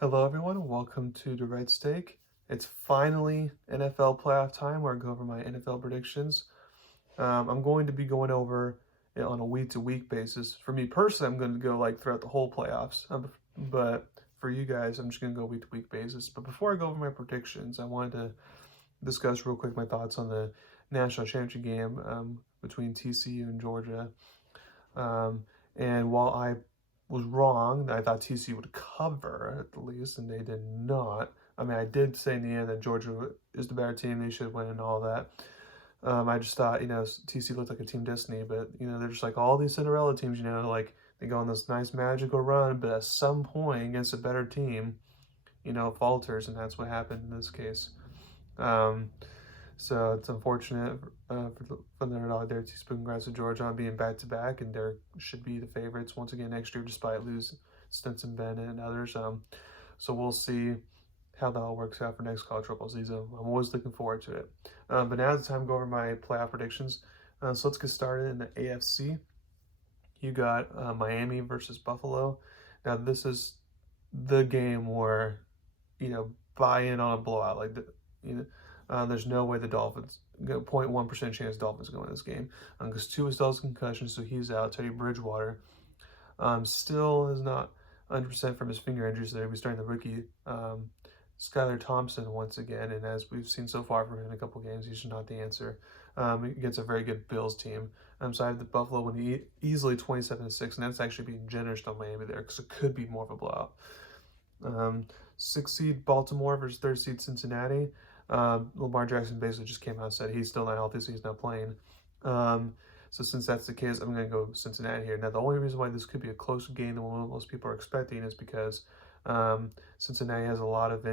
Hello, everyone. Welcome to Durrett Steak. It's finally NFL playoff time where I go over my NFL predictions. I'm going to be going over it on a week-to-week basis. For me personally, I'm going to go like throughout the whole playoffs. But for you guys, I'm just going to go week-to-week basis. But before I go over my predictions, I wanted to discuss real quick my thoughts on the national championship game between TCU and Georgia. Um, and while I was wrong, I thought TCU would cover at the least, and they did not. I mean, I did say in the end that Georgia is the better team; they should win and all that. I just thought, TCU looked like a team destiny, but they're just like all these Cinderella teams. Like they go on this nice magical run, but at some point against a better team, falters, and that's what happened in this case. Um, so it's unfortunate for the underdog there. Congrats to Georgia on being back to back, and they should be the favorites once again next year, despite losing Stetson Bennett and others. So we'll see how that all works out for next college football season. I'm always looking forward to it. But now it's time to go over my playoff predictions. So let's get started in the AFC. You got Miami versus Buffalo. Now this is the game where buy in on a blowout. There's no way the Dolphins, 0.1% chance Dolphins go in this game because Tua still has concussion, so he's out. Teddy Bridgewater still is not 100% from his finger injury, so they'll be starting the rookie Skylar Thompson once again. And as we've seen so far from him in a couple games, he's just not the answer against a very good Bills team. So I have the Buffalo winning easily 27-6, and that's actually being generous on Miami there because it could be more of a blowout. 6th seed Baltimore versus 3rd seed Cincinnati. Lamar Jackson basically just came out and said he's still not healthy, so he's not playing. So since that's the case, I'm going to go Cincinnati here. Now, the only reason why this could be a closer game than what most people are expecting is because Cincinnati has a lot of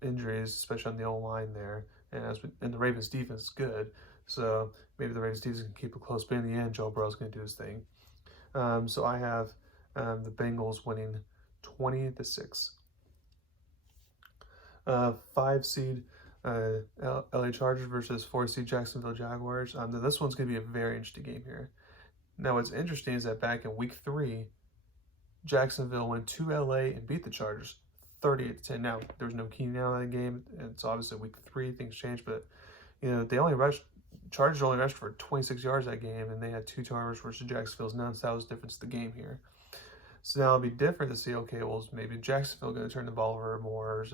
injuries, especially on the O-line there, and the Ravens' defense is good. So maybe the Ravens' defense can keep it close, but in the end, Joe Burrow's going to do his thing. So I have the Bengals winning 20-6. 5 seed LA Chargers versus 4 seed Jacksonville Jaguars. This one's going to be a very interesting game here. Now, what's interesting is that back in week 3, Jacksonville went to LA and beat the Chargers 38-10. Now, there was no Keenan Allen in that game. And it's obviously week 3, things changed, but Chargers only rushed for 26 yards that game, and they had 2 turnovers versus Jacksonville's none. So that was the difference of the game here. So now it'll be different to see, okay, well, is maybe Jacksonville going to turn the ball over more,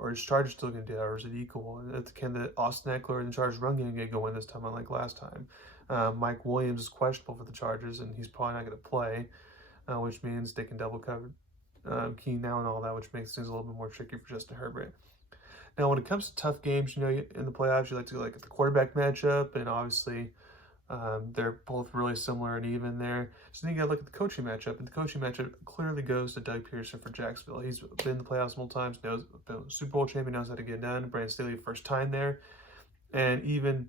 or is Chargers still going to do that, or is it equal? Can the Austin Eckler and the Chargers run game get going this time, unlike last time? Mike Williams is questionable for the Chargers, and he's probably not going to play, which means they can double cover Keenan Allen and all that, which makes things a little bit more tricky for Justin Herbert. Now, when it comes to tough games, in the playoffs, you like to go like at the quarterback matchup, and obviously they're both really similar and even there. So then you got to look at the coaching matchup, and the coaching matchup clearly goes to Doug Peterson for Jacksonville. He's been in the playoffs multiple times, been a Super Bowl champion, knows how to get it done. Brandon Staley, first time there, and even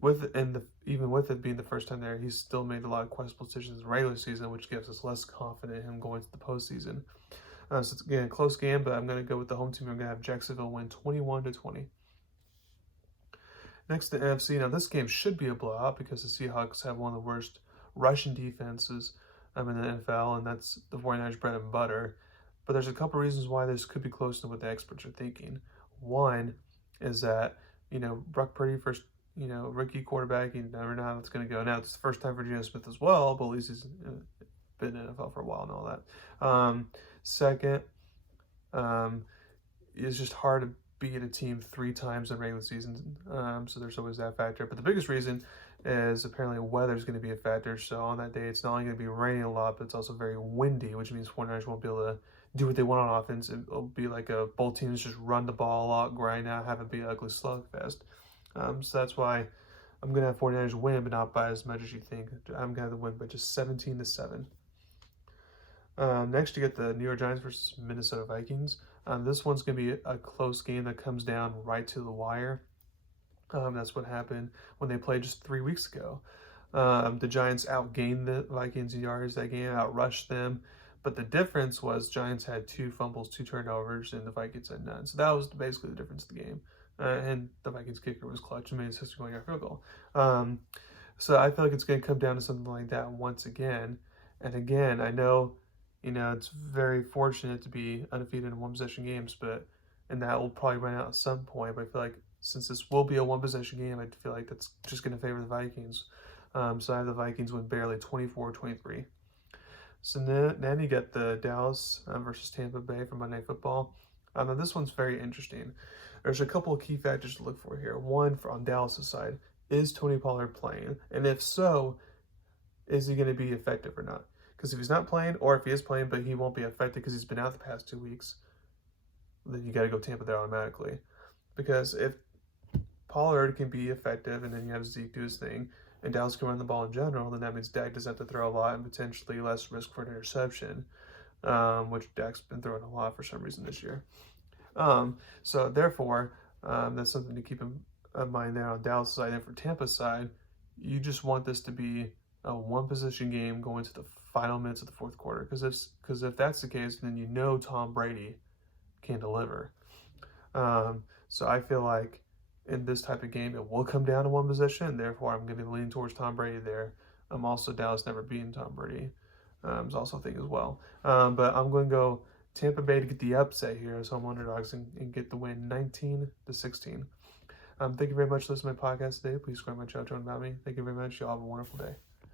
with it being the first time there, he's still made a lot of questionable decisions in the regular season, which gives us less confidence in him going to the postseason. So it's again a close game, but I'm going to go with the home team. I'm going to have Jacksonville win 21-20. Next, the NFC. Now, this game should be a blowout because the Seahawks have one of the worst rushing defenses in the NFL, and that's the 49ers' bread and butter. But there's a couple reasons why this could be close to what the experts are thinking. One is that, Brock Purdy, first, rookie quarterback, you never know how that's going to go. Now, it's the first time for Geno Smith as well, but at least he's been in the NFL for a while and all that. Second, it's just hard to beat a team 3 times in regular season, so there's always that factor. But the biggest reason is apparently weather is going to be a factor. So on that day, it's not only going to be raining a lot, but it's also very windy, which means 49ers won't be able to do what they want on offense. It'll be like both teams just run the ball a lot, grind out, have it be an ugly slugfest. So that's why I'm going to have 49ers win, but not by as much as you think. I'm going to have them win by just 17-7. Next, you get the New York Giants versus Minnesota Vikings. This one's going to be a close game that comes down right to the wire. That's what happened when they played just 3 weeks ago. The Giants outgained the Vikings in yards that game, outrushed them. But the difference was Giants had 2 fumbles, 2 turnovers, and the Vikings had none. So that was basically the difference of the game. And the Vikings kicker was clutch and made a 60-point field goal. So I feel like it's going to come down to something like that once again. And again, I know, It's very fortunate to be undefeated in one-possession games, and that will probably run out at some point. But I feel like since this will be a one-possession game, I feel like that's just going to favor the Vikings. So I have the Vikings win barely 24-23. So then you get the Dallas versus Tampa Bay for Monday Night Football. Now this one's very interesting. There's a couple of key factors to look for here. One, on Dallas' side, is Tony Pollard playing? And if so, is he going to be effective or not? Because if he's not playing, or if he is playing but he won't be effective because he's been out the past 2 weeks, then you got to go Tampa there automatically. Because if Pollard can be effective and then you have Zeke do his thing, and Dallas can run the ball in general, then that means Dak doesn't have to throw a lot and potentially less risk for an interception, which Dak's been throwing a lot for some reason this year. So therefore, that's something to keep in mind there on Dallas' side. And for Tampa's side, you just want this to be a one-possession game going to the final minutes of the fourth quarter. Because if that's the case, then Tom Brady can deliver. So I feel like in this type of game, it will come down to one possession, and therefore I'm going to be leaning towards Tom Brady there. Also, Dallas never beaten Tom Brady is also a thing as well. But I'm going to go Tampa Bay to get the upset here, so I'm underdogs and get the win 19-16. Thank you very much for listening to my podcast today. Please subscribe to my channel, about me. Thank you very much. Y'all have a wonderful day.